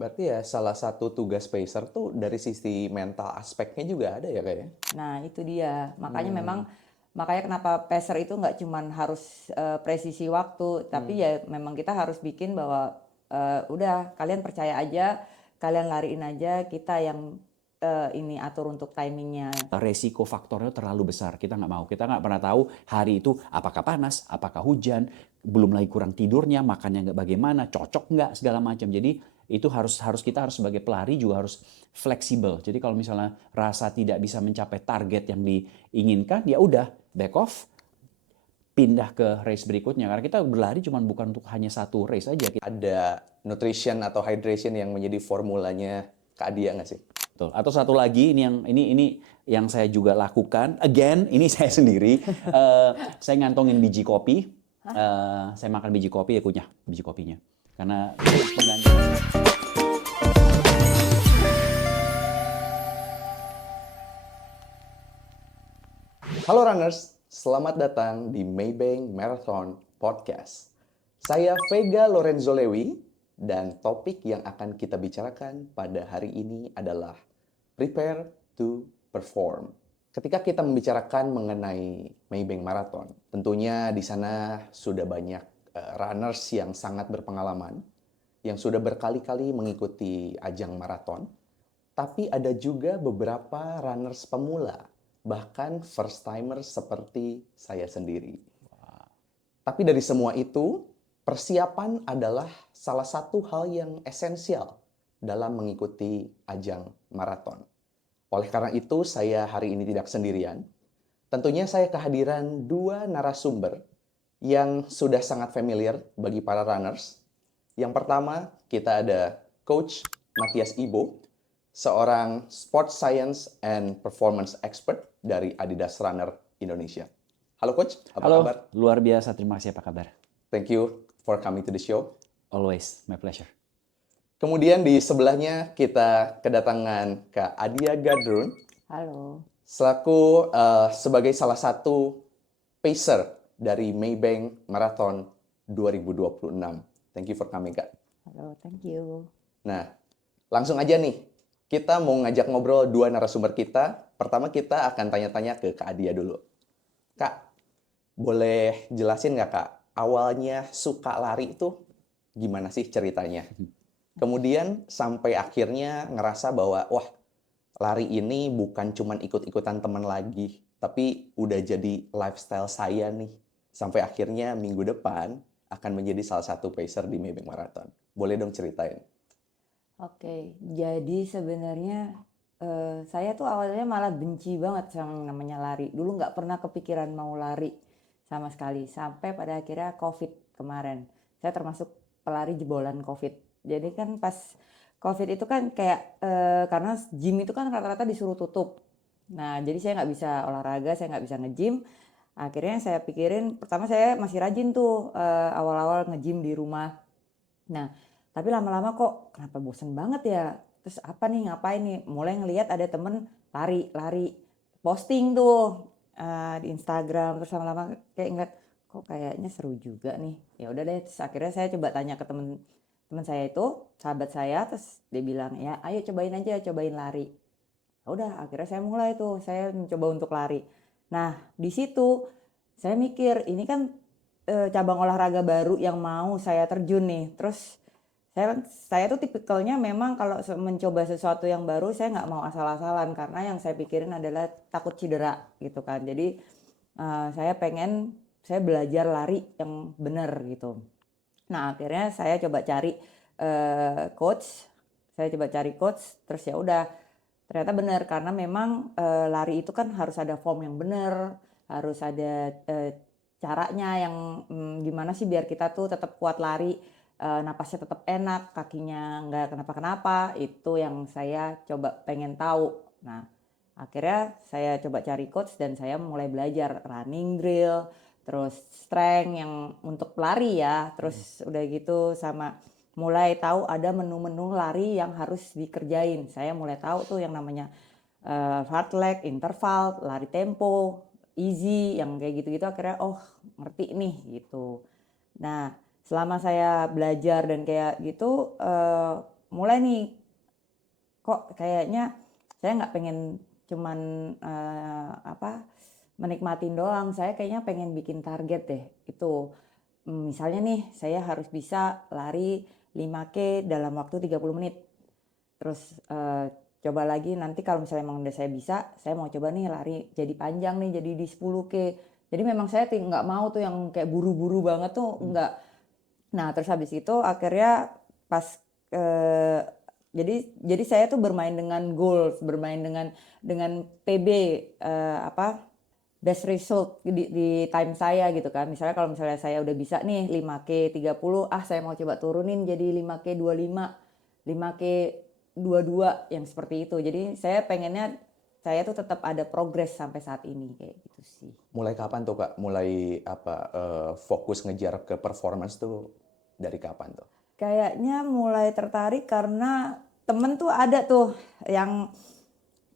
Berarti ya salah satu tugas pacer tuh dari sisi mental aspeknya juga ada ya kayaknya. Nah, itu dia. Hmm. Makanya kenapa pacer itu nggak cuman harus presisi waktu, tapi ya memang kita harus bikin bahwa udah kalian percaya aja, kalian lariin aja, kita yang ini atur untuk timingnya. Resiko faktornya terlalu besar. Kita nggak mau. Kita nggak pernah tahu hari itu apakah panas, apakah hujan, belum lagi kurang tidurnya, makannya nggak bagaimana, cocok nggak segala macam. Jadi itu kita harus sebagai pelari juga harus fleksibel. Jadi kalau misalnya rasa tidak bisa mencapai target yang diinginkan, ya udah back off, pindah ke race berikutnya. Karena kita berlari cuma bukan untuk hanya satu race aja. Ada nutrition atau hydration yang menjadi formulanya Kak Adia nggak sih? Betul. Atau satu lagi ini yang saya juga lakukan. Again, ini saya sendiri. Saya ngantongin biji kopi. Saya makan biji kopi ya kunyah biji kopinya. Karena itu pengganti. Halo runners, selamat datang di Maybank Marathon Podcast. Saya Vega Lorenzo Lewi dan topik yang akan kita bicarakan pada hari ini adalah Prepare to Perform. Ketika kita membicarakan mengenai Maybank Marathon, tentunya di sana sudah banyak runners yang sangat berpengalaman, yang sudah berkali-kali mengikuti ajang maraton, tapi ada juga beberapa runners pemula, bahkan first timer seperti saya sendiri. Tapi dari semua itu, persiapan adalah salah satu hal yang esensial dalam mengikuti ajang maraton. Oleh karena itu, saya hari ini tidak sendirian. Tentunya saya kehadiran dua narasumber yang sudah sangat familiar bagi para runners. Yang pertama, kita ada Coach Matias Ibo, seorang Sports Science and Performance Expert dari Adidas Runner Indonesia. Halo Coach, apa Halo, kabar? luar biasa. Terima kasih. Apa kabar? Thank you for coming to the show. Always, my pleasure. Kemudian di sebelahnya kita kedatangan Kak Adia Gadrun, Halo. selaku sebagai salah satu pacer dari Maybank Marathon 2026. Thank you for coming, Kak. Halo, thank you. Nah, langsung aja nih. Kita mau ngajak ngobrol dua narasumber kita. Pertama kita akan tanya-tanya ke Kak Adia dulu. Kak, boleh jelasin nggak Kak, awalnya suka lari itu gimana sih ceritanya? Kemudian sampai akhirnya ngerasa bahwa, wah, lari ini bukan cuman ikut-ikutan teman lagi, tapi udah jadi lifestyle saya nih. Sampai akhirnya minggu depan akan menjadi salah satu pacer di Maybank Marathon. Boleh dong ceritain? Oke, jadi sebenarnya saya tuh awalnya malah benci banget sama namanya lari. Dulu nggak pernah kepikiran mau lari sama sekali. Sampai pada akhirnya COVID kemarin. Saya termasuk pelari jebolan COVID. Jadi kan pas COVID itu kan kayak karena gym itu kan rata-rata disuruh tutup. Nah, jadi saya nggak bisa olahraga, saya nggak bisa nge-gym. Akhirnya saya pikirin, pertama saya masih rajin tuh awal-awal nge-gym di rumah. Nah, tapi lama-lama kok kenapa bosen banget ya? Terus apa nih, ngapain nih? Mulai ngelihat ada temen lari-lari, posting tuh di Instagram. Terus lama-lama kayak ngeliat, kok kayaknya seru juga nih. Ya udah deh, terus akhirnya saya coba tanya ke temen saya itu, sahabat saya, terus dia bilang, ya ayo cobain aja, cobain lari. Ya udah, akhirnya saya mulai tuh, saya mencoba untuk lari. Nah, di situ saya mikir, ini kan cabang olahraga baru yang mau saya terjun nih. Terus saya tuh tipikalnya memang kalau mencoba sesuatu yang baru saya nggak mau asal-asalan karena yang saya pikirin adalah takut cedera gitu kan. Jadi saya belajar lari yang benar gitu. Nah, akhirnya saya coba cari coach. Saya coba cari coach, terus ya udah ternyata benar karena memang lari itu kan harus ada form yang benar, harus ada caranya yang gimana sih biar kita tuh tetap kuat lari, napasnya tetap enak, kakinya nggak kenapa-kenapa, itu yang saya coba pengen tahu. Nah, akhirnya saya coba cari coach dan saya mulai belajar running drill, terus strength yang untuk lari ya, terus udah gitu sama mulai tahu ada menu-menu lari yang harus dikerjain. Saya mulai tahu tuh yang namanya fartlek, interval, lari tempo, easy, yang kayak gitu-gitu akhirnya oh ngerti nih gitu. Nah selama saya belajar dan kayak gitu mulai nih, kok kayaknya saya nggak pengen cuman menikmatin doang, saya kayaknya pengen bikin target deh. Itu misalnya nih saya harus bisa lari 5K dalam waktu 30 menit. Terus coba lagi nanti kalau misalnya emang udah saya bisa, saya mau coba nih lari jadi panjang nih, jadi di 10K. Jadi memang saya nggak mau tuh yang kayak buru-buru banget tuh, nggak. Nah terus habis itu akhirnya pas jadi saya tuh bermain dengan goals, bermain dengan PB, best result di time saya gitu kan. Misalnya kalau misalnya saya udah bisa nih 5K 30, saya mau coba turunin jadi 5K 25, 5K 22 yang seperti itu. Jadi saya pengennya saya tuh tetap ada progres sampai saat ini kayak gitu sih. Mulai kapan tuh Kak? Mulai fokus ngejar ke performance tuh dari kapan tuh? Kayaknya mulai tertarik karena temen tuh ada tuh yang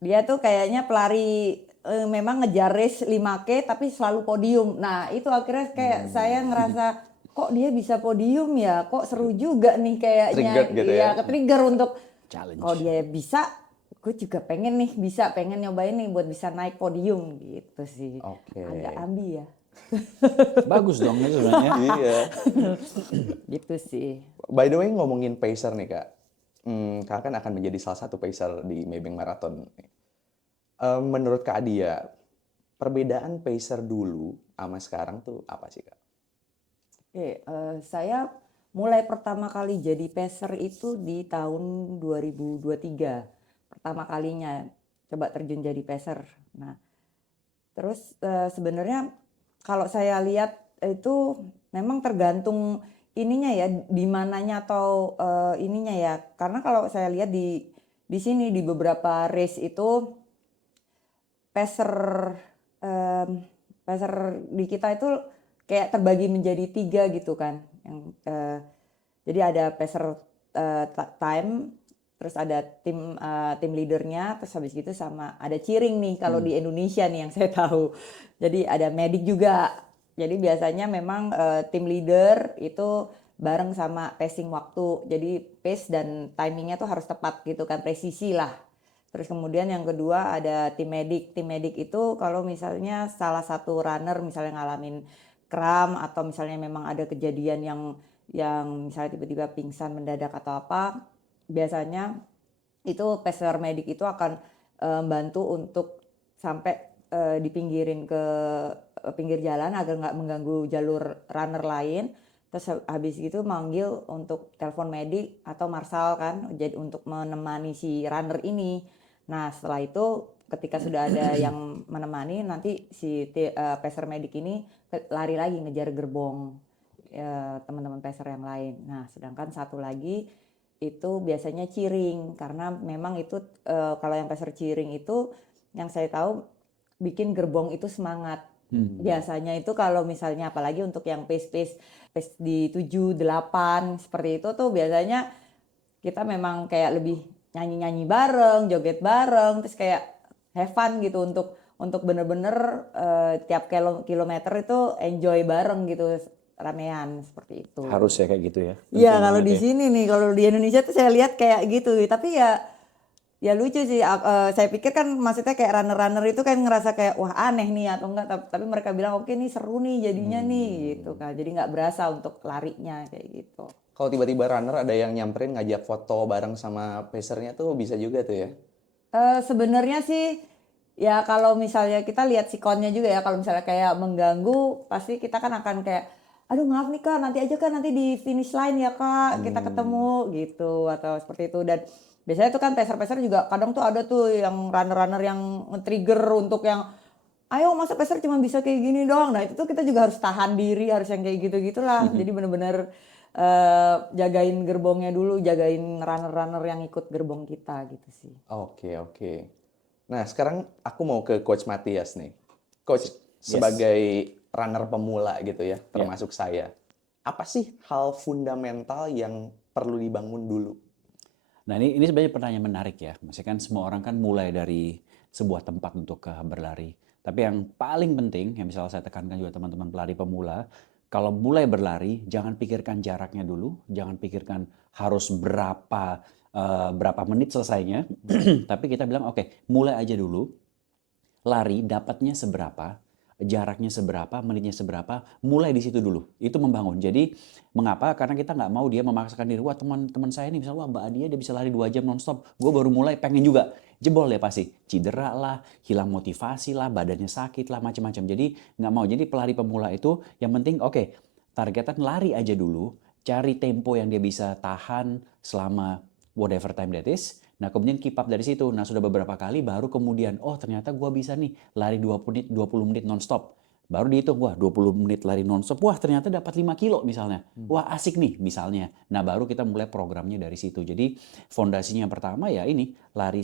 dia tuh kayaknya pelari memang ngejar race 5K tapi selalu podium. Nah itu akhirnya kayak saya ngerasa kok dia bisa podium ya, kok seru juga nih kayaknya. Triggered gitu ya? Ke-trigger untuk Challenge. kalau dia bisa, gue juga pengen nih bisa, pengen nyobain nih buat bisa naik podium gitu sih. Oke. Agak ambi ya. Bagus dong itu sebenarnya. Iya. Gitu sih. By the way, ngomongin pacer nih Kak. Kakak kan akan menjadi salah satu pacer di Maybank Marathon. Menurut Kak Adia, perbedaan pacer dulu sama sekarang tuh apa sih Kak? Oke, saya mulai pertama kali jadi pacer itu di tahun 2023. Pertama kalinya coba terjun jadi pacer. Nah, terus sebenarnya kalau saya lihat itu memang tergantung ininya ya, di mananya atau ininya ya. Karena kalau saya lihat di sini di beberapa race itu pacer pacer di kita itu kayak terbagi menjadi 3 gitu kan. Jadi ada pacer time, terus ada tim leadernya, terus habis gitu sama ada cheering nih kalau di Indonesia nih yang saya tahu. Jadi ada medic juga. Jadi biasanya memang tim leader itu bareng sama pacing waktu. Jadi pace dan timingnya tuh harus tepat gitu kan, presisi lah. Terus kemudian yang kedua ada tim medik. Tim medik itu kalau misalnya salah satu runner misalnya ngalamin kram atau misalnya memang ada kejadian yang misalnya tiba-tiba pingsan mendadak atau apa, biasanya itu pacer medik itu akan bantu untuk sampai dipinggirin ke pinggir jalan agar nggak mengganggu jalur runner lain. Terus habis itu manggil untuk telepon medik atau marshal kan, jadi untuk menemani si runner ini. Nah setelah itu ketika sudah ada yang menemani, nanti si pacer medik ini lari lagi ngejar gerbong teman-teman pacer yang lain. Nah sedangkan satu lagi itu biasanya cheering, karena memang itu kalau yang pacer cheering itu yang saya tahu bikin gerbong itu semangat. Biasanya itu kalau misalnya apalagi untuk yang pace di 7, 8 seperti itu tuh biasanya kita memang kayak lebih nyanyi-nyanyi bareng, joget bareng, terus kayak have fun gitu untuk bener-bener tiap kilometer itu enjoy bareng gitu, ramean seperti itu. Harus ya kayak gitu ya. Iya Penting kalau banget di ya. sini nih, kalau di Indonesia tuh saya lihat kayak gitu, tapi ya lucu sih. Saya pikir kan maksudnya kayak runner-runner itu kan ngerasa kayak wah aneh nih atau enggak, tapi mereka bilang oke nih seru nih jadinya nih gitu kan, jadi nggak berasa untuk larinya kayak gitu. Kalau tiba-tiba runner ada yang nyamperin ngajak foto bareng sama pacernya tuh bisa juga tuh ya? Sebenarnya sih ya kalau misalnya kita lihat sikonnya juga ya, kalau misalnya kayak mengganggu pasti kita kan akan kayak aduh maaf nih kak, nanti aja kan nanti di finish line ya kak kita ketemu gitu atau seperti itu. Dan biasanya tuh kan pacer-pacer juga kadang tuh ada tuh yang runner-runner yang nge-trigger untuk yang ayo masa pacer cuma bisa kayak gini doang. Nah itu tuh kita juga harus tahan diri, harus yang kayak gitu-gitulah. Jadi bener-bener jagain gerbongnya dulu, jagain runner-runner yang ikut gerbong kita gitu sih. Oke, oke. Nah, sekarang aku mau ke Coach Matias nih. Coach, sebagai runner pemula gitu ya, termasuk saya. Apa sih hal fundamental yang perlu dibangun dulu? Nah ini sebenarnya pertanyaan menarik ya. Maksudnya kan semua orang kan mulai dari sebuah tempat untuk berlari. Tapi yang paling penting, yang misalnya saya tekankan juga teman-teman pelari pemula, Kalau mulai berlari, jangan pikirkan jaraknya dulu, jangan pikirkan harus berapa menit selesainya, tapi kita bilang oke, mulai aja dulu, lari dapatnya seberapa, jaraknya seberapa, menitnya seberapa, mulai di situ dulu. Itu membangun. Jadi mengapa? Karena kita nggak mau dia memaksakan diri. Wah, teman-teman saya ini misalnya, wah Mbak Adia dia bisa lari 2 jam nonstop. Gue baru mulai pengen juga. Jebol ya pasti. Cedera lah, hilang motivasi lah, badannya sakit lah, macam-macam. Jadi nggak mau. Jadi pelari pemula itu yang penting oke, targetan lari aja dulu, cari tempo yang dia bisa tahan selama whatever time that is. Nah, kemudian keep up dari situ. Nah, sudah beberapa kali baru kemudian, oh ternyata gue bisa nih lari 20 menit nonstop. Baru dihitung, wah 20 menit lari nonstop, wah ternyata dapat 5 kilo misalnya. Wah asik nih misalnya. Nah, baru kita mulai programnya dari situ. Jadi fondasinya yang pertama ya ini, lari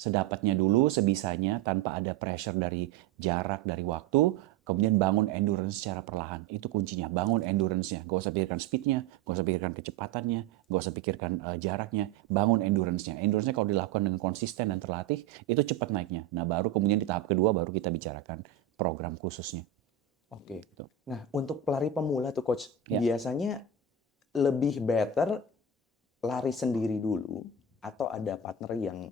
sedapatnya dulu, sebisanya, tanpa ada pressure dari jarak, dari waktu. Kemudian bangun endurance secara perlahan. Itu kuncinya, bangun endurance-nya. Gak usah pikirkan speed-nya, gak usah pikirkan kecepatannya, gak usah pikirkan jaraknya, bangun endurance-nya. Endurance-nya kalau dilakukan dengan konsisten dan terlatih, itu cepat naiknya. Nah, baru kemudian di tahap kedua, baru kita bicarakan program khususnya. Oke. Gitu. Nah, untuk pelari pemula tuh coach, Ya. biasanya lebih better lari sendiri dulu atau ada partner yang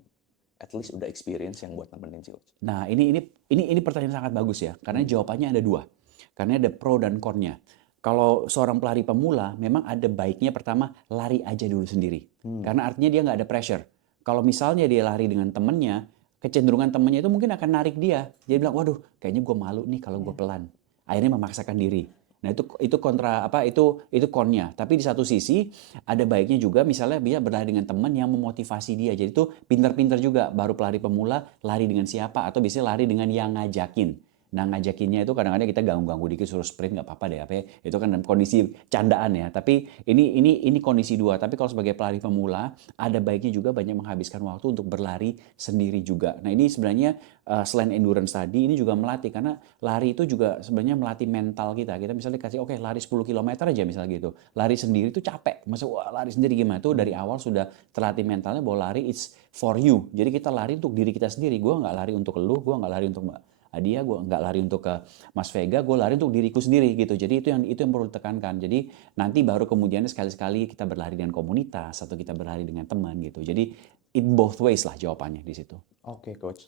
at least udah experience yang buat nemenin sih coach? Nah, ini pertanyaan sangat bagus ya, karena jawabannya ada dua. Karena ada pro dan konnya. Kalau seorang pelari pemula, memang ada baiknya pertama lari aja dulu sendiri. Karena artinya dia nggak ada pressure. Kalau misalnya dia lari dengan temennya, kecenderungan temennya itu mungkin akan narik dia. Dia bilang, waduh, kayaknya gue malu nih kalau gue pelan. Akhirnya memaksakan diri. Nah, itu kontra apa itu konnya. Tapi di satu sisi ada baiknya juga misalnya dia berlari dengan teman yang memotivasi dia. Jadi itu pintar-pintar juga baru pelari pemula lari dengan siapa atau bisa lari dengan yang ngajakin. Nah, ngajakinnya itu kadang-kadang kita ganggu-ganggu dikit suruh sprint nggak apa-apa deh, apa ya. Itu kan dalam kondisi candaan ya. Tapi ini kondisi dua. Tapi kalau sebagai pelari pemula ada baiknya juga banyak menghabiskan waktu untuk berlari sendiri juga. Nah, ini sebenarnya selain endurance tadi ini juga melatih karena lari itu juga sebenarnya melatih mental kita. Kita misalnya kasih oke lari 10 km aja misalnya gitu. Lari sendiri itu capek. Masa wah lari sendiri gimana? Tuh dari awal sudah terlatih mentalnya bahwa lari it's for you. Jadi kita lari untuk diri kita sendiri. Gue nggak lari untuk lu, gue nggak lari untuk Mbak Adia, gue nggak lari untuk ke Mas Vega, gue lari untuk diriku sendiri gitu. Jadi itu yang perlu ditekankan. Jadi nanti baru kemudian sekali-sekali kita berlari dengan komunitas atau kita berlari dengan teman gitu. Jadi it both ways lah jawabannya di situ. Oke, coach.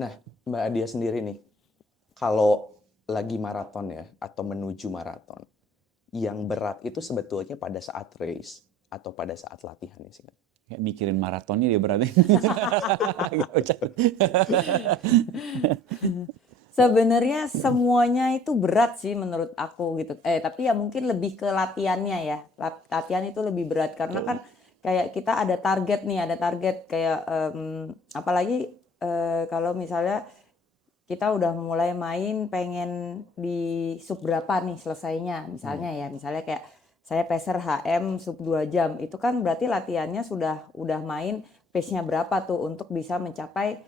Nah, Mbak Adia sendiri nih, kalau lagi maraton ya atau menuju maraton, yang berat itu sebetulnya pada saat race atau pada saat latihan ya sih? Kayak mikirin maratonnya dia beratnya. Sebenarnya semuanya itu berat sih menurut aku gitu. Tapi ya mungkin lebih ke latihannya ya. Latihan itu lebih berat karena kan kayak kita ada target nih, ada target kayak apalagi kalau misalnya kita udah mulai main pengen di sub berapa nih selesainya misalnya ya. Misalnya kayak saya peser HM sub 2 jam. Itu kan berarti latihannya udah main pace-nya berapa tuh untuk bisa mencapai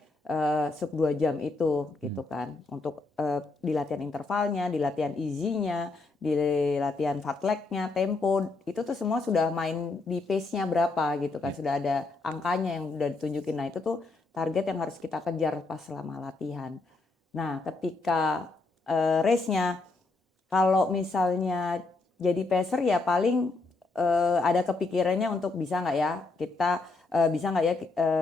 sub 2 jam itu gitu kan. Untuk di latihan intervalnya, di latihan easy-nya, di latihan fartlek-nya, tempo, itu tuh semua sudah main di pace-nya berapa gitu kan. Sudah ada angkanya yang udah ditunjukin. Nah, itu tuh target yang harus kita kejar pas selama latihan. Nah, ketika race-nya kalau misalnya jadi pacer ya paling ada kepikirannya untuk bisa nggak ya kita bisa nggak ya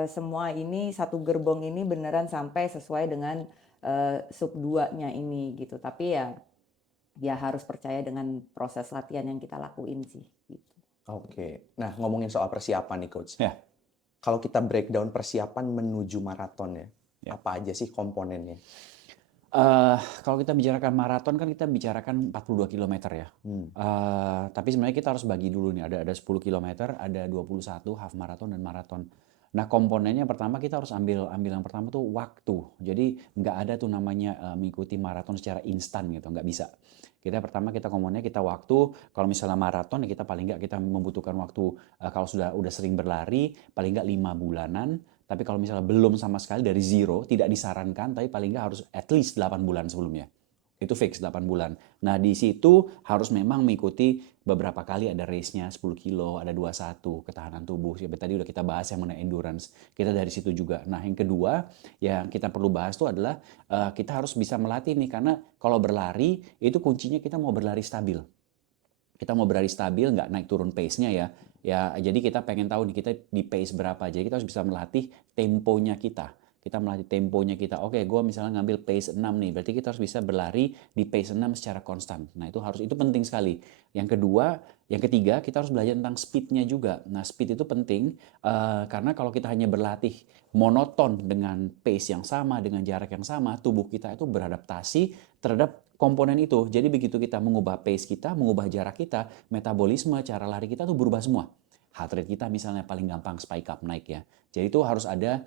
semua ini satu gerbong ini beneran sampai sesuai dengan sub 2-nya ini gitu. Tapi ya harus percaya dengan proses latihan yang kita lakuin sih gitu. Oke. Nah, ngomongin soal persiapan nih coach. Ya. Kalau kita breakdown persiapan menuju maraton ya, apa aja sih komponennya? Kalau kita bicarakan maraton kan kita bicarakan 42 km ya. Tapi sebenarnya kita harus bagi dulu nih, ada 10 km, ada 21 half marathon dan maraton. Nah, komponennya pertama kita harus ambil yang pertama tuh waktu. Jadi nggak ada tuh namanya mengikuti maraton secara instan gitu, nggak bisa. Pertama kita komponennya kita waktu. Kalau misalnya maraton ya kita paling nggak kita membutuhkan waktu kalau udah sering berlari paling nggak 5 bulanan. Tapi kalau misalnya belum sama sekali dari zero, tidak disarankan, tapi paling nggak harus at least 8 bulan sebelumnya. Itu fix 8 bulan. Nah, di situ harus memang mengikuti beberapa kali ada race-nya 10 kilo, ada 21 ketahanan tubuh. Seperti tadi udah kita bahas yang mengenai endurance. Kita dari situ juga. Nah, yang kedua yang kita perlu bahas itu adalah kita harus bisa melatih nih, karena kalau berlari itu kuncinya kita mau berlari stabil. Kita mau berlari stabil, nggak naik turun pace-nya ya. Ya, jadi kita pengen tahu nih kita di pace berapa. Jadi kita harus bisa melatih temponya kita. Kita melatih temponya kita. Oke, gue misalnya ngambil pace 6 nih, berarti kita harus bisa berlari di pace 6 secara konstan. Nah, itu penting sekali. Yang kedua, yang ketiga, kita harus belajar tentang speed-nya juga. Nah, speed itu penting karena kalau kita hanya berlatih monoton dengan pace yang sama, dengan jarak yang sama, tubuh kita itu beradaptasi terhadap komponen itu. Jadi begitu kita mengubah pace kita, mengubah jarak kita, metabolisme, cara lari kita tuh berubah semua. Heart rate kita misalnya paling gampang spike up, naik ya. Jadi itu harus ada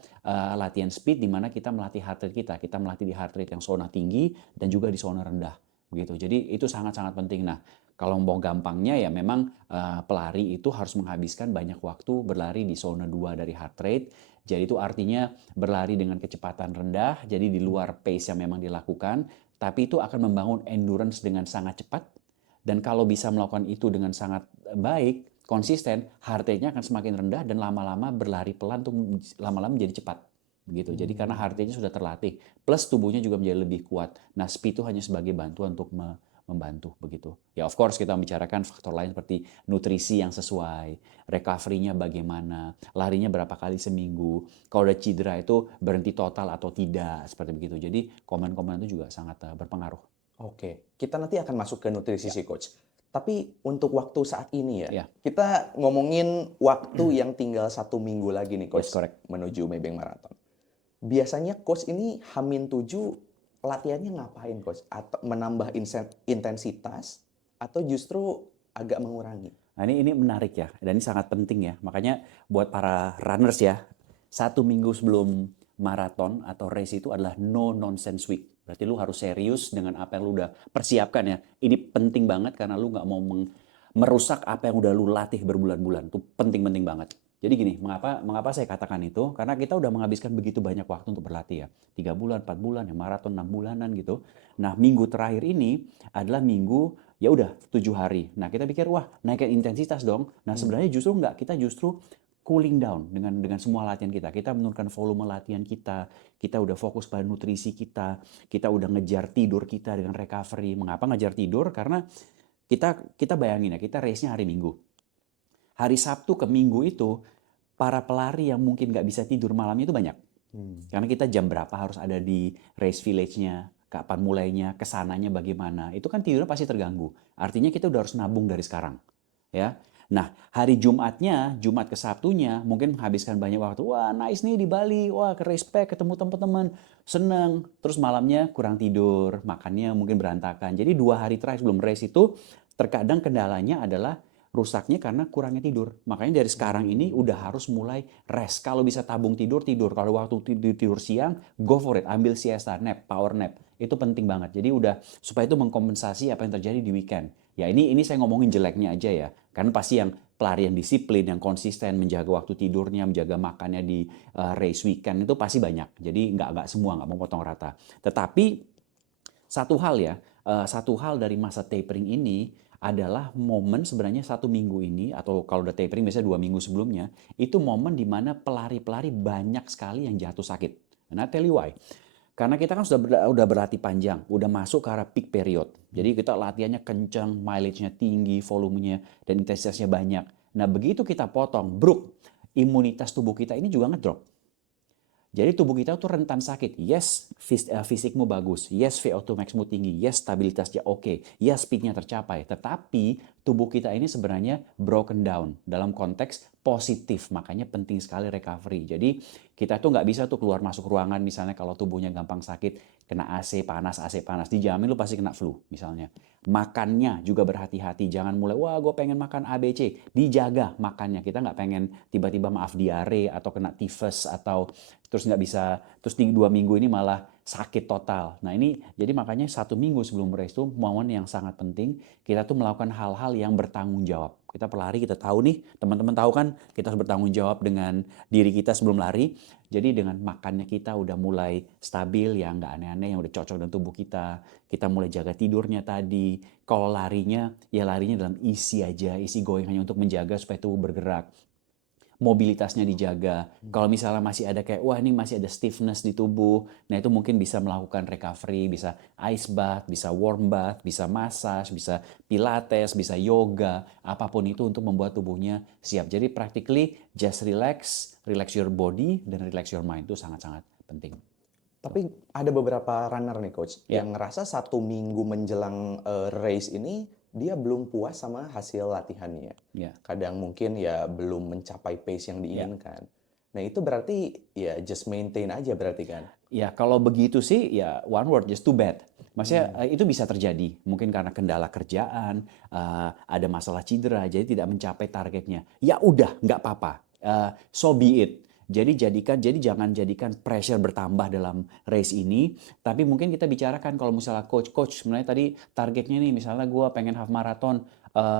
latihan speed di mana kita melatih heart rate kita. Kita melatih di heart rate yang zona tinggi dan juga di zona rendah. Begitu. Jadi itu sangat-sangat penting. Nah, kalau mau gampangnya ya memang pelari itu harus menghabiskan banyak waktu berlari di zona 2 dari heart rate. Jadi itu artinya berlari dengan kecepatan rendah, jadi di luar pace yang memang dilakukan, tapi itu akan membangun endurance dengan sangat cepat. Dan kalau bisa melakukan itu dengan sangat baik, konsisten, heart rate-nya akan semakin rendah dan lama-lama berlari pelan tuh lama-lama menjadi cepat. Begitu. Jadi karena heart rate-nya sudah terlatih, plus tubuhnya juga menjadi lebih kuat. Nah, speed itu hanya sebagai bantuan untuk membantu begitu. Ya of course kita membicarakan faktor lain seperti nutrisi yang sesuai, recovery-nya bagaimana, larinya berapa kali seminggu, kalau ada cedera itu berhenti total atau tidak, seperti begitu. Jadi komen-komen itu juga sangat berpengaruh. Oke, kita nanti akan masuk ke nutrisi Ya. sih coach. Tapi untuk waktu saat ini ya, Ya. kita ngomongin waktu yang tinggal 1 minggu lagi nih Yes, coach correct. menuju Maybank Marathon. Biasanya coach ini H-7 latihannya ngapain coach? Atau menambah intensitas atau justru agak mengurangi? Nah, ini menarik ya, dan ini sangat penting ya. Makanya buat para runners ya, 1 minggu sebelum maraton atau race itu adalah no nonsense week. Berarti lu harus serius dengan apa yang lu udah persiapkan ya. Ini penting banget karena lu nggak mau merusak apa yang udah lu latih berbulan-bulan. Itu penting-penting banget. Jadi gini, mengapa saya katakan itu? Karena kita udah menghabiskan begitu banyak waktu untuk berlatih ya. 3 bulan, 4 bulan, ya maraton 6 bulanan gitu. Nah, minggu terakhir ini adalah minggu ya udah 7 hari. Nah, kita pikir wah naikin intensitas dong. Nah, sebenarnya justru enggak. Kita justru cooling down dengan semua latihan kita. Kita menurunkan volume latihan kita. Kita udah fokus pada nutrisi kita. Kita udah ngejar tidur kita dengan recovery. Mengapa ngejar tidur? Karena kita bayangin ya, kita race-nya hari Minggu. Hari Sabtu ke Minggu itu para pelari yang mungkin nggak bisa tidur malamnya itu banyak. Karena kita jam berapa harus ada di race village-nya, kapan mulainya, kesananya bagaimana. Itu kan tidurnya pasti terganggu. Artinya kita udah harus nabung dari sekarang. Ya. Nah, hari Jumatnya, Jumat ke Sabtunya, mungkin menghabiskan banyak waktu. Wah, nice nih di Bali. Wah, ke respect, ketemu teman-teman. Seneng. Terus malamnya kurang tidur, makannya mungkin berantakan. Jadi 2 hari terakhir sebelum race itu, terkadang kendalanya adalah rusaknya karena kurangnya tidur. Makanya dari sekarang ini udah harus mulai rest. Kalau bisa tabung tidur, tidur. Kalau waktu tidur siang, go for it. Ambil siesta, nap, power nap. Itu penting banget. Jadi udah supaya itu mengkompensasi apa yang terjadi di weekend. Ya ini saya ngomongin jeleknya aja ya. Karena pasti yang pelari yang disiplin, yang konsisten, menjaga waktu tidurnya, menjaga makannya di race weekend itu pasti banyak. Jadi nggak semua, nggak mau potong rata. Tetapi satu hal dari masa tapering ini adalah momen sebenarnya 1 minggu ini, atau kalau udah tapering biasanya 2 minggu sebelumnya, itu momen di mana pelari-pelari banyak sekali yang jatuh sakit. And I tell you why. Karena kita kan udah berlatih panjang, udah masuk ke arah peak period. Jadi kita latihannya kencang, mileage-nya tinggi, volumenya dan intensitasnya banyak. Nah begitu kita potong, bruk, imunitas tubuh kita ini juga ngedrop. Jadi tubuh kita tuh rentan sakit. Yes, fisikmu bagus. Yes, VO2 maxmu tinggi. Yes, stabilitasnya oke. Yes, speednya tercapai. Tetapi tubuh kita ini sebenarnya broken down dalam konteks positif. Makanya penting sekali recovery. Jadi kita tuh nggak bisa tuh keluar masuk ruangan misalnya kalau tubuhnya gampang sakit, kena AC panas. Dijamin lu pasti kena flu misalnya. Makannya juga berhati-hati. Jangan mulai, wah gue pengen makan ABC. Dijaga makannya. Kita nggak pengen tiba-tiba maaf diare atau kena tifus atau terus nggak bisa, terus di 2 minggu ini malah sakit total. Nah ini jadi makanya 1 minggu sebelum race itu momen yang sangat penting. Kita tuh melakukan hal-hal yang bertanggung jawab. Kita pelari, kita tahu nih, teman-teman tahu kan, kita harus bertanggung jawab dengan diri kita sebelum lari. Jadi dengan makannya kita udah mulai stabil, yang nggak aneh-aneh, yang udah cocok dengan tubuh kita. Kita mulai jaga tidurnya tadi. Kalau larinya, ya larinya dalam isi aja, isi going hanya untuk menjaga supaya tubuh bergerak. Mobilitasnya dijaga. Kalau misalnya masih ada kayak, wah ini masih ada stiffness di tubuh, nah itu mungkin bisa melakukan recovery, bisa ice bath, bisa warm bath, bisa massage, bisa pilates, bisa yoga, apapun itu untuk membuat tubuhnya siap. Jadi practically just relax, relax your body, dan relax your mind itu sangat-sangat penting. Tapi ada beberapa runner nih coach Ya. yang ngerasa 1 minggu menjelang race ini dia belum puas sama hasil latihannya. Ya. Kadang mungkin ya belum mencapai pace yang diinginkan. Nah itu berarti ya just maintain aja berarti kan? Ya kalau begitu sih ya one word, just too bad. Maksudnya itu bisa terjadi, mungkin karena kendala kerjaan, ada masalah cedera, jadi tidak mencapai targetnya. Ya udah, nggak apa-apa, so be it. Jadi jangan jadikan pressure bertambah dalam race ini. Tapi mungkin kita bicarakan kalau misalnya coach sebenarnya tadi targetnya nih, misalnya gue pengen half marathon,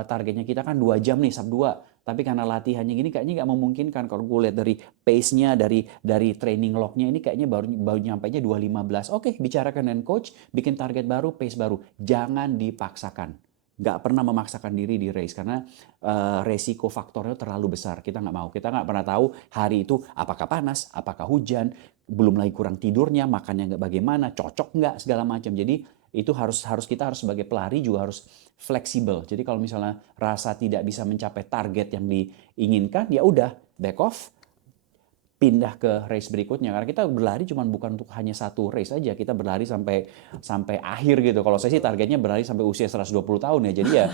targetnya kita kan 2 jam nih sub 2. Tapi karena latihannya gini kayaknya nggak memungkinkan. Kalau gue lihat dari pace-nya, dari training log-nya ini kayaknya baru nyampainya 2.15. Oke, bicarakan dengan coach, bikin target baru, pace baru. Jangan dipaksakan. Nggak pernah memaksakan diri di race karena resiko faktornya terlalu besar. Kita nggak mau. Kita nggak pernah tahu hari itu apakah panas, apakah hujan, belum lagi kurang tidurnya, makannya nggak bagaimana, cocok nggak segala macam. Jadi itu kita harus sebagai pelari juga harus fleksibel. Jadi kalau misalnya rasa tidak bisa mencapai target yang diinginkan, ya udah back off, pindah ke race berikutnya. Karena kita berlari bukan untuk hanya satu race aja, kita berlari sampai akhir gitu. Kalau saya sih targetnya berlari sampai usia 120 tahun ya. Jadi ya,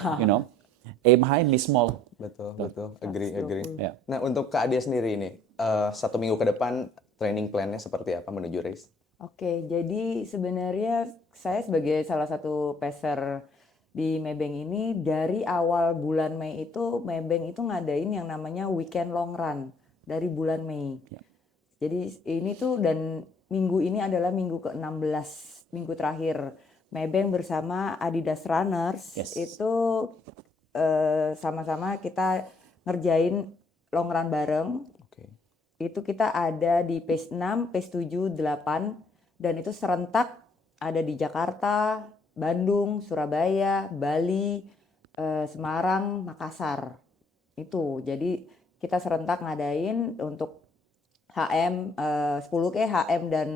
aim high, miss small. Betul. Agree. 120. Ya. Nah untuk Kak Adia sendiri ini, 1 minggu ke depan training plan-nya seperti apa menuju race? Oke, jadi sebenarnya saya sebagai salah satu peser di Maybank ini dari awal bulan Mei itu Maybank itu ngadain yang namanya weekend long run dari bulan Mei. Ya. Jadi ini tuh dan minggu ini adalah minggu ke-16, minggu terakhir Maybank bersama Adidas Runners. Yes. Itu sama-sama kita ngerjain long run bareng. Oke. Itu kita ada di pace 6, pace 7, 8 dan itu serentak ada di Jakarta, Bandung, Surabaya, Bali, Semarang, Makassar. Itu. Jadi kita serentak ngadain untuk HM 10K, HM dan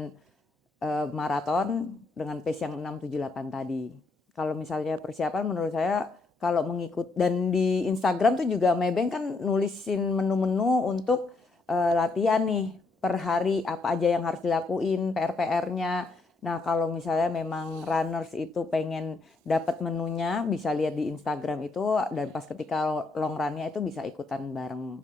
maraton dengan pace yang 6, 7, 8 tadi. Kalau misalnya persiapan menurut saya kalau mengikut dan di Instagram tuh juga Maybank kan nulisin menu-menu untuk latihan nih per hari apa aja yang harus dilakuin, PR-nya. Nah kalau misalnya memang runners itu pengen dapat menunya bisa lihat di Instagram itu dan pas ketika long run-nya itu bisa ikutan bareng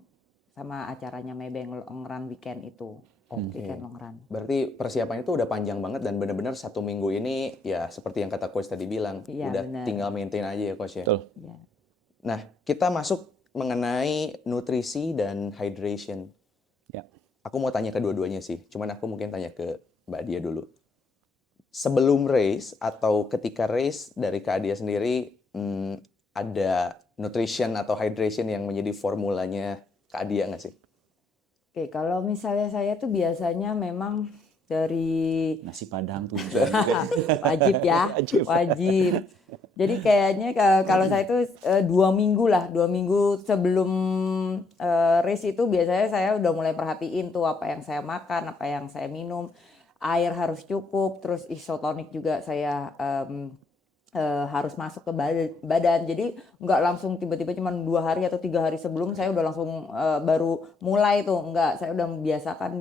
sama acaranya Maybank long run weekend itu. Oke. Weekend long run. Berarti persiapannya itu udah panjang banget dan benar-benar 1 minggu ini ya seperti yang kata coach tadi bilang, Iya, udah benar. tinggal maintain aja ya coach ya. Betul. Ya. Nah, kita masuk mengenai nutrisi dan hydration. Ya. Aku mau tanya kedua-duanya sih, cuman aku mungkin tanya ke Mbak Dia dulu. Sebelum race atau ketika race dari Kak Dia sendiri, ada nutrition atau hydration yang menjadi formulanya Kak Dia nggak sih? Oke, kalau misalnya saya tuh biasanya memang dari Nasi Padang tuh. wajib ya, Wajib. wajib. Jadi kayaknya kalau saya itu 2 minggu sebelum race itu biasanya saya udah mulai perhatiin tuh apa yang saya makan, apa yang saya minum, air harus cukup, terus isotonik juga saya harus masuk ke badan. Jadi nggak langsung tiba-tiba cuma 2 hari atau 3 hari sebelum saya udah langsung baru mulai tuh. Nggak, saya udah membiasakan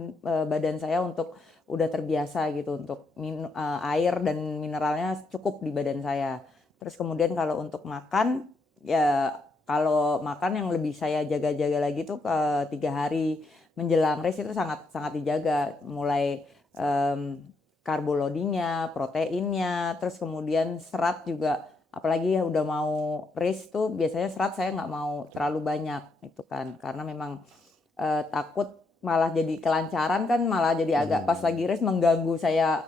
badan saya untuk udah terbiasa gitu untuk air dan mineralnya cukup di badan saya. Terus kemudian kalau untuk makan ya kalau makan yang lebih saya jaga-jaga lagi tuh ke 3 hari menjelang race itu sangat dijaga, mulai karbo loadingnya, proteinnya, terus kemudian serat juga. Apalagi udah mau race tuh biasanya serat saya nggak mau terlalu banyak itu kan, karena memang takut malah jadi kelancaran kan, malah jadi agak pas lagi race mengganggu saya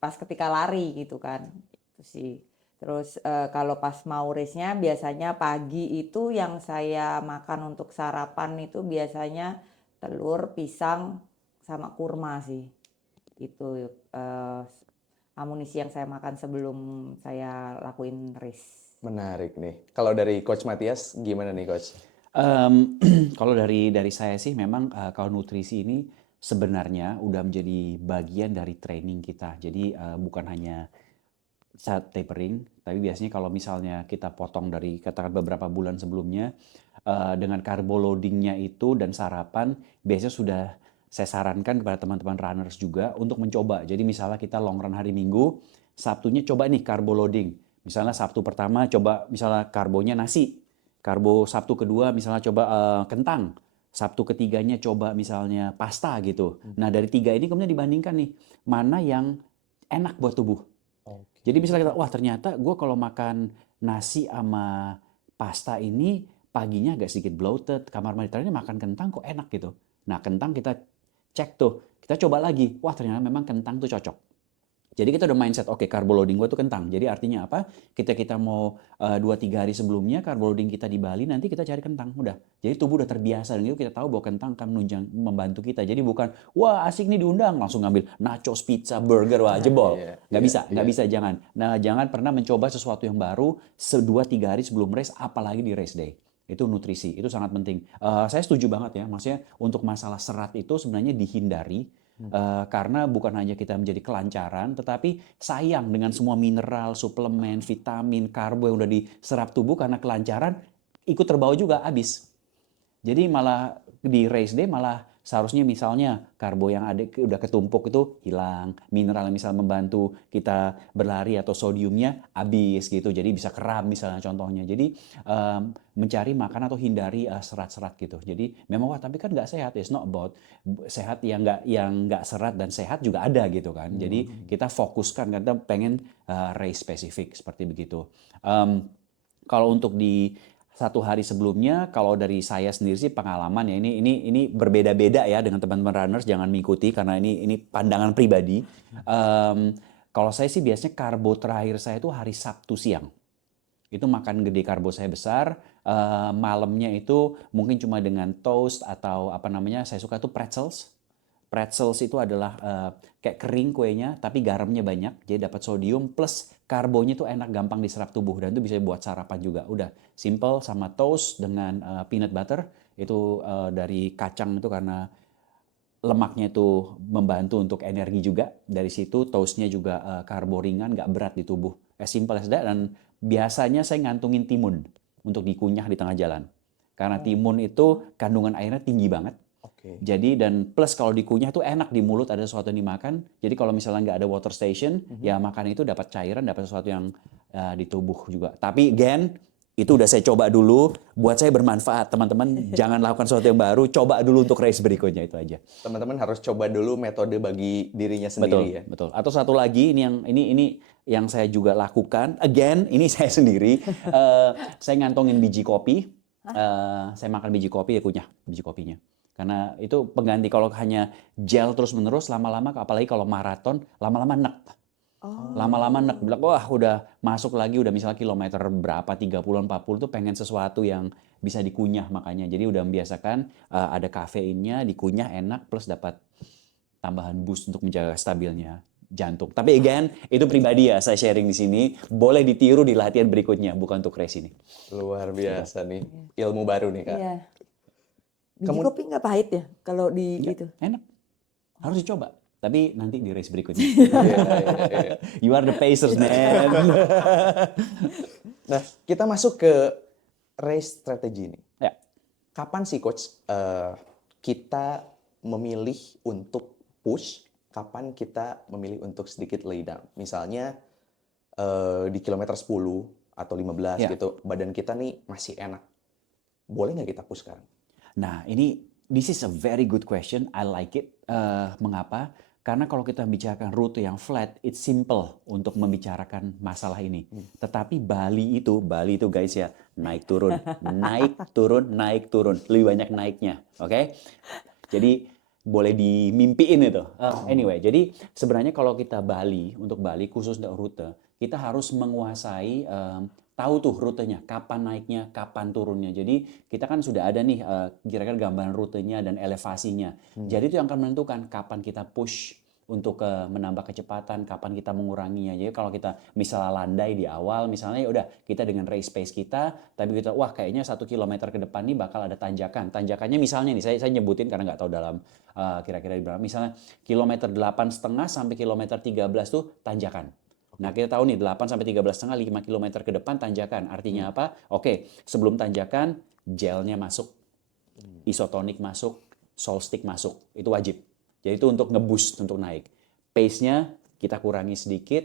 pas ketika lari gitu kan. Itu sih. Terus kalau pas mau race-nya biasanya pagi itu yang saya makan untuk sarapan itu biasanya telur, pisang, sama kurma sih. Itu amunisi yang saya makan sebelum saya lakuin race. Menarik nih. Kalau dari Coach Matias, gimana nih Coach? Kalau dari saya sih memang kalau nutrisi ini sebenarnya udah menjadi bagian dari training kita. Jadi bukan hanya saat tapering, tapi biasanya kalau misalnya kita potong dari katakan beberapa bulan sebelumnya dengan carbo loadingnya itu dan sarapan, biasanya sudah saya sarankan kepada teman-teman runners juga untuk mencoba. Jadi misalnya kita long run hari Minggu, Sabtunya coba nih carbo loading. Misalnya Sabtu pertama coba misalnya karbonya nasi, karbo Sabtu kedua misalnya coba kentang, Sabtu ketiganya coba misalnya pasta gitu. Nah dari 3 ini kemudian dibandingkan nih, mana yang enak buat tubuh. Oke. Jadi misalnya kita, wah ternyata gue kalau makan nasi sama pasta ini paginya agak sedikit bloated, kamar mandi terakhir makan kentang kok enak gitu. Nah kentang kita cek tuh, kita coba lagi, wah ternyata memang kentang tuh cocok. Jadi kita udah mindset, oke carbo loading gue tuh kentang. Jadi artinya apa? Kita mau 2-3 hari sebelumnya carbo loading kita di Bali, nanti kita cari kentang. Udah. Jadi tubuh udah terbiasa dan itu kita tahu bahwa kentang akan menunjang, membantu kita. Jadi bukan, wah asik nih diundang, langsung ngambil nachos, pizza, burger, wah jebol. Nggak bisa, jangan. Nah jangan pernah mencoba sesuatu yang baru 2-3 hari sebelum race, apalagi di race day. Itu nutrisi, itu sangat penting. Saya setuju banget ya, maksudnya untuk masalah serat itu sebenarnya dihindari. Karena bukan hanya kita menjadi kelancaran, tetapi sayang dengan semua mineral, suplemen, vitamin, karbo yang udah diserap tubuh karena kelancaran, ikut terbawa juga habis. Jadi malah di race day malah seharusnya misalnya karbo yang ada udah ketumpuk itu hilang, mineral yang misalnya membantu kita berlari atau sodiumnya habis gitu, jadi bisa kram misalnya contohnya. Jadi mencari makan atau hindari serat-serat gitu. Jadi memang wah tapi kan nggak sehat, it's not about sehat yang nggak serat dan sehat juga ada gitu kan. Jadi kita fokuskan kita pengen race spesifik seperti begitu. Kalau untuk di 1 hari sebelumnya, kalau dari saya sendiri sih pengalaman ya ini berbeda-beda ya dengan teman-teman runners, jangan mengikuti karena ini pandangan pribadi. Kalau saya sih biasanya karbo terakhir saya itu hari Sabtu siang. Itu makan gede, karbo saya besar. Malamnya itu mungkin cuma dengan toast atau apa namanya, saya suka tuh pretzels. Pretzels itu adalah kayak kering kuenya, tapi garamnya banyak, jadi dapat sodium plus karbonya itu enak, gampang diserap tubuh dan itu bisa buat sarapan juga. Udah simple sama toast dengan peanut butter itu dari kacang itu karena lemaknya itu membantu untuk energi juga. Dari situ toastnya juga karbo ringan, nggak berat di tubuh. As simple as that. Dan biasanya saya ngantungin timun untuk dikunyah di tengah jalan. Karena timun itu kandungan airnya tinggi banget. Oke. Jadi dan plus kalau dikunyah tuh enak di mulut, ada sesuatu yang dimakan. Jadi kalau misalnya nggak ada water station, ya makan itu dapat cairan, dapat sesuatu yang di tubuh juga. Tapi again, itu udah saya coba dulu, buat saya bermanfaat. Teman-teman jangan lakukan sesuatu yang baru, coba dulu untuk race berikutnya, itu aja. Teman-teman harus coba dulu metode bagi dirinya Betul, sendiri ya. betul. Atau satu lagi ini yang saya juga lakukan. Again, ini saya sendiri. Saya ngantongin biji kopi. Saya makan biji kopi ya kunyah biji kopinya. Karena itu pengganti kalau hanya gel terus-menerus lama-lama, apalagi kalau maraton, lama-lama nek. Lama-lama nek, bilang, wah udah masuk lagi, udah misalnya kilometer berapa, 30, 40 tuh pengen sesuatu yang bisa dikunyah makanya. Jadi udah membiasakan ada kafeinnya, dikunyah enak, plus dapat tambahan boost untuk menjaga stabilnya jantung. Tapi again, itu pribadi ya, saya sharing di sini. Boleh ditiru di latihan berikutnya, bukan untuk race ini. Luar biasa nih. Ilmu baru nih Kak. Iya. Biji kopi nggak pahit ya kalau di itu? Enak. Harus dicoba. Tapi nanti di race berikutnya. Iya. You are the pacers, man. Nah, kita masuk ke race strategi ini. Ya. Kapan sih Coach kita memilih untuk push, kapan kita memilih untuk sedikit lay down? Misalnya di kilometer 10 atau 15 gitu, badan kita nih masih enak. Boleh nggak kita push sekarang? Nah, this is a very good question. I like it. Mengapa? Karena kalau kita membicarakan rute yang flat, it's simple untuk membicarakan masalah ini. Tetapi Bali itu guys ya, naik turun, naik turun, naik turun. Lebih banyak naiknya, oke? Jadi boleh dimimpiin itu. Anyway, jadi sebenarnya kalau kita untuk Bali khusus untuk rute, kita harus menguasai tahu tuh rutenya, kapan naiknya, kapan turunnya. Jadi kita kan sudah ada nih kira-kira gambaran rutenya dan elevasinya. Jadi itu yang akan menentukan kapan kita push untuk menambah kecepatan, kapan kita menguranginya. Jadi kalau kita misalnya landai di awal, misalnya ya udah kita dengan race pace kita, tapi kita wah kayaknya 1 kilometer ke depan nih bakal ada tanjakan. Tanjakannya misalnya nih, saya nyebutin karena nggak tahu dalam kira-kira di berapa. Misalnya kilometer 8,5 sampai kilometer 13 tuh tanjakan. Nah kita tahu nih 8 sampai 13,5 5 kilometer ke depan tanjakan. Artinya apa? Oke, sebelum tanjakan gelnya masuk, isotonik masuk, solstick masuk. Itu wajib. Jadi itu untuk nge-boost, untuk naik. Pace-nya kita kurangi sedikit,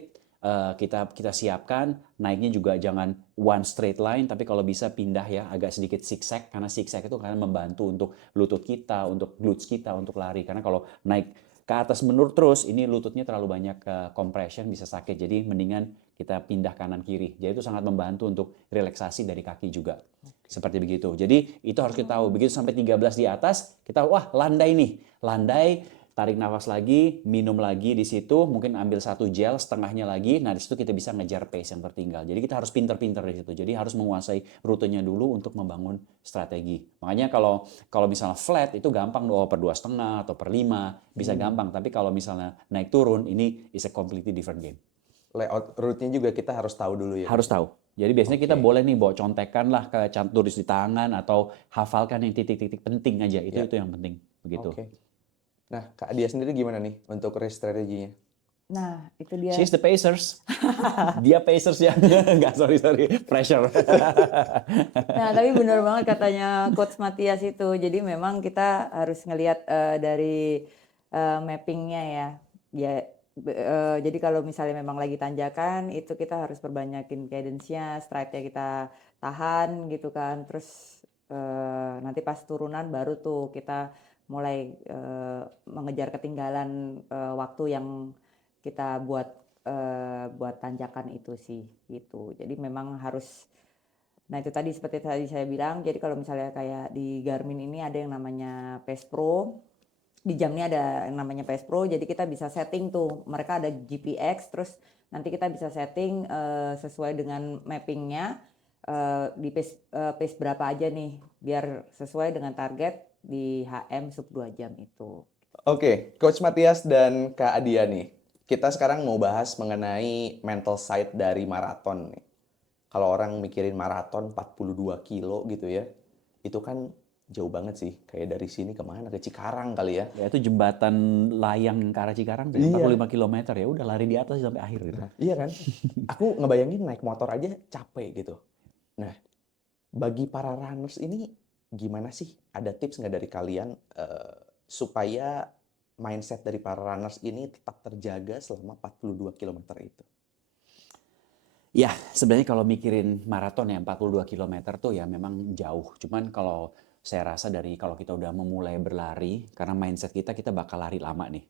kita siapkan, naiknya juga jangan one straight line, tapi kalau bisa pindah ya, agak sedikit zigzag, karena zigzag itu karena membantu untuk lutut kita, untuk glutes kita, untuk lari. Karena kalau naik ke atas menurun terus, ini lututnya terlalu banyak compression, bisa sakit. Jadi mendingan kita pindah kanan kiri. Jadi itu sangat membantu untuk relaksasi dari kaki juga. Seperti begitu. Jadi itu harus kita tahu. Begitu sampai 13 di atas, kita wah landai nih. Landai, tarik nafas lagi, minum lagi di situ, mungkin ambil 1 gel, setengahnya lagi. Nah, di situ kita bisa ngejar pace yang tertinggal. Jadi kita harus pinter-pinter di situ. Jadi harus menguasai rutenya dulu untuk membangun strategi. Makanya kalau misalnya flat itu gampang per 2,5 atau per 5 bisa gampang. Tapi kalau misalnya naik turun ini is a completely different game. Layout route-nya juga kita harus tahu dulu ya. Harus tahu. Jadi biasanya kita boleh nih bawa contekan lah ke tulis di tangan atau hafalkan yang titik-titik penting aja. Itu yang penting begitu. Nah, Kak Dia sendiri gimana nih untuk race strateginya? Nah, itu dia. She's the Pacers. Dia Pacers ya. Enggak, sorry. Pressure. Nah, tapi benar banget katanya Coach Matias itu. Jadi memang kita harus ngelihat dari mappingnya ya. Jadi kalau misalnya memang lagi tanjakan, itu kita harus perbanyakin cadence-nya, stride-nya kita tahan gitu kan. Terus nanti pas turunan baru tuh kita mulai mengejar ketinggalan waktu yang kita buat tanjakan itu sih gitu. Jadi memang harus, nah itu tadi seperti tadi saya bilang, jadi kalau misalnya kayak di Garmin ini ada yang namanya Pace Pro, di jam ini ada yang namanya Pace Pro, jadi kita bisa setting tuh, mereka ada GPX, terus nanti kita bisa setting sesuai dengan mappingnya di pace berapa aja nih, biar sesuai dengan target di HM sub 2 jam itu. Oke, Coach Matias dan Kak Adia nih. Kita sekarang mau bahas mengenai mental side dari maraton nih. Kalau orang mikirin maraton 42 kilo gitu ya, itu kan jauh banget sih. Kayak dari sini kemana? Ke Cikarang kali ya. Ya itu jembatan layang ke arah Cikarang, 45 km ya udah lari di atas sampai akhir gitu. Iya kan? Aku ngebayangin naik motor aja capek gitu. Nah, bagi para runners ini gimana sih? Ada tips nggak dari kalian supaya mindset dari para runners ini tetap terjaga selama 42 km itu? Ya, sebenarnya kalau mikirin maraton ya 42 km tuh ya memang jauh. Cuman kalau saya rasa kalau kita udah memulai berlari, karena mindset kita bakal lari lama nih.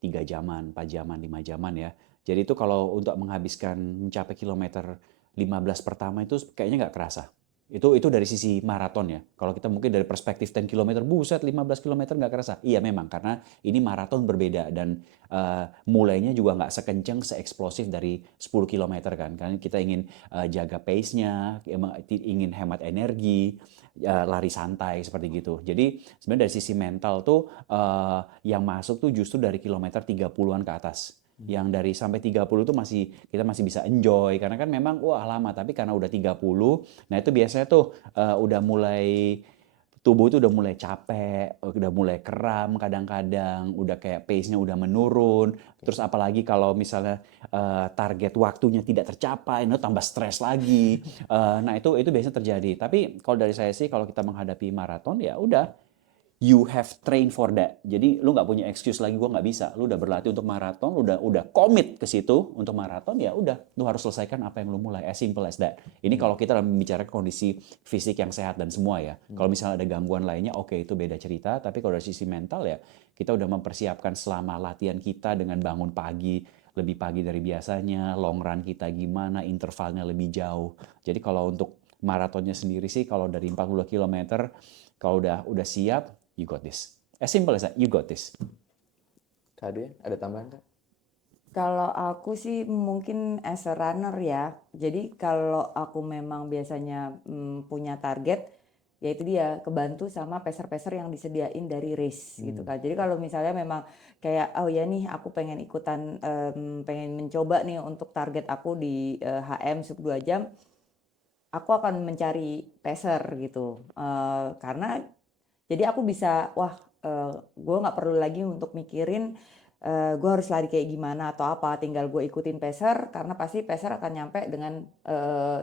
3 jaman, 4 jaman, 5 jaman ya. Jadi itu kalau untuk mencapai kilometer 15 pertama itu kayaknya nggak kerasa. Itu dari sisi maraton ya. Kalau kita mungkin dari perspektif 10 km, buset 15 km nggak kerasa. Iya memang, karena ini maraton berbeda dan mulainya juga nggak sekencang, seeksplosif dari 10 km kan. Karena kita ingin jaga pace-nya, ingin hemat energi, lari santai seperti gitu. Jadi sebenarnya dari sisi mental tuh yang masuk tuh justru dari kilometer 30-an ke atas. Yang dari sampai 30 itu kita masih bisa enjoy karena kan memang wah lama, tapi karena udah 30, nah itu biasanya tuh udah mulai tubuh itu udah mulai capek, udah mulai kram kadang-kadang, udah kayak pace-nya udah menurun. Terus apalagi kalau misalnya target waktunya tidak tercapai, nah tambah stres lagi. Nah itu biasanya terjadi. Tapi kalau dari saya sih kalau kita menghadapi maraton ya udah, you have trained for that. Jadi lu nggak punya excuse lagi, gua nggak bisa. Lu udah berlatih untuk maraton, lu udah commit ke situ untuk maraton, ya udah, lu harus selesaikan apa yang lu mulai. As simple as that. Ini kalau kita membicarakan kondisi fisik yang sehat dan semua ya. Kalau misalnya ada gangguan lainnya, oke, itu beda cerita. Tapi kalau dari sisi mental ya, kita udah mempersiapkan selama latihan kita dengan bangun pagi, lebih pagi dari biasanya, long run kita gimana, intervalnya lebih jauh. Jadi kalau untuk maratonnya sendiri sih, kalau dari 42 km, kalau udah siap, you got this. As simple as that. You got this. Kak Ade, ada tambahan Kak? Kalau aku sih mungkin as a runner ya. Jadi kalau aku memang biasanya punya target, ya itu dia kebantu sama peser-peser yang disediain dari race gitu kan. Jadi kalau misalnya memang kayak oh ya nih aku pengen ikutan pengen mencoba nih untuk target aku di HM sub 2 jam, aku akan mencari peser gitu. Karena jadi aku bisa wah gue nggak perlu lagi untuk mikirin gue harus lari kayak gimana atau apa, tinggal gue ikutin peser karena pasti peser akan nyampe dengan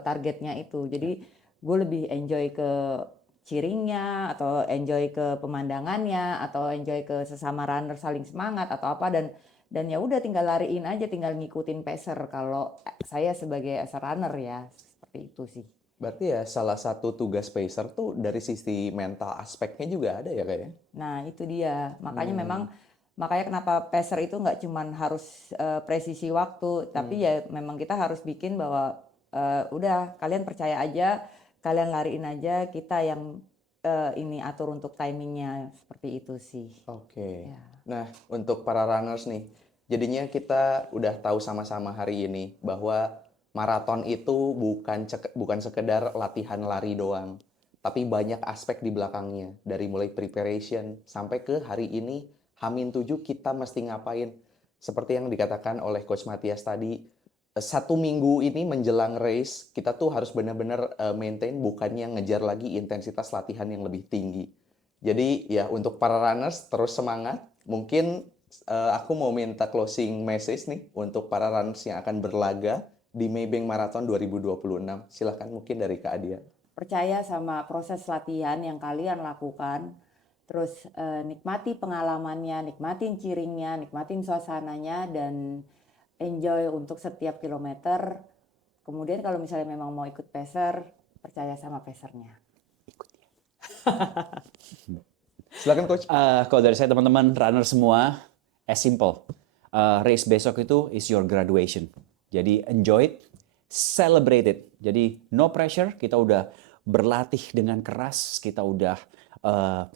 targetnya itu. Jadi gue lebih enjoy ke cheeringnya atau enjoy ke pemandangannya atau enjoy ke sesama runner saling semangat atau apa, dan ya udah tinggal lariin aja, tinggal ngikutin peser kalau saya sebagai as a runner ya seperti itu sih. Berarti ya salah satu tugas pacer tuh dari sisi mental aspeknya juga ada ya Kak ya? Nah itu dia, makanya kenapa pacer itu nggak cuman harus presisi waktu, tapi ya memang kita harus bikin bahwa udah kalian percaya aja, kalian lariin aja, kita yang ini atur untuk timingnya, seperti itu sih. Oke. Ya. Nah, untuk para runners nih, jadinya kita udah tahu sama-sama hari ini bahwa maraton itu bukan sekedar latihan lari doang, tapi banyak aspek di belakangnya. Dari mulai preparation sampai ke hari ini H-7 kita mesti ngapain. Seperti yang dikatakan oleh Coach Matias tadi, 1 minggu ini menjelang race, kita tuh harus benar-benar maintain, bukannya ngejar lagi intensitas latihan yang lebih tinggi. Jadi ya untuk para runners terus semangat. Mungkin aku mau minta closing message nih untuk para runners yang akan berlaga di Maybank Marathon 2026. Silahkan mungkin dari Kak Adia. Percaya sama proses latihan yang kalian lakukan, terus nikmati pengalamannya, nikmatin cheeringnya, nikmatin suasananya, dan enjoy untuk setiap kilometer. Kemudian kalau misalnya memang mau ikut pacer, percaya sama pacernya. Silakan Coach. Kalau dari saya teman-teman runner semua, as simple. Race besok itu is your graduation. Jadi enjoy it, celebrate it. Jadi no pressure, kita udah berlatih dengan keras, kita udah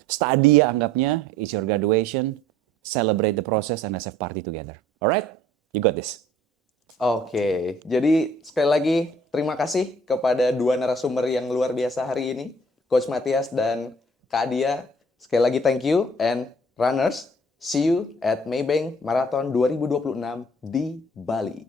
study ya anggapnya, it's your graduation, celebrate the process and let's have party together. Alright? You got this. Oke, jadi sekali lagi terima kasih kepada dua narasumber yang luar biasa hari ini, Coach Matias dan Kak Adia. Sekali lagi thank you, and runners, see you at Maybank Marathon 2026 di Bali.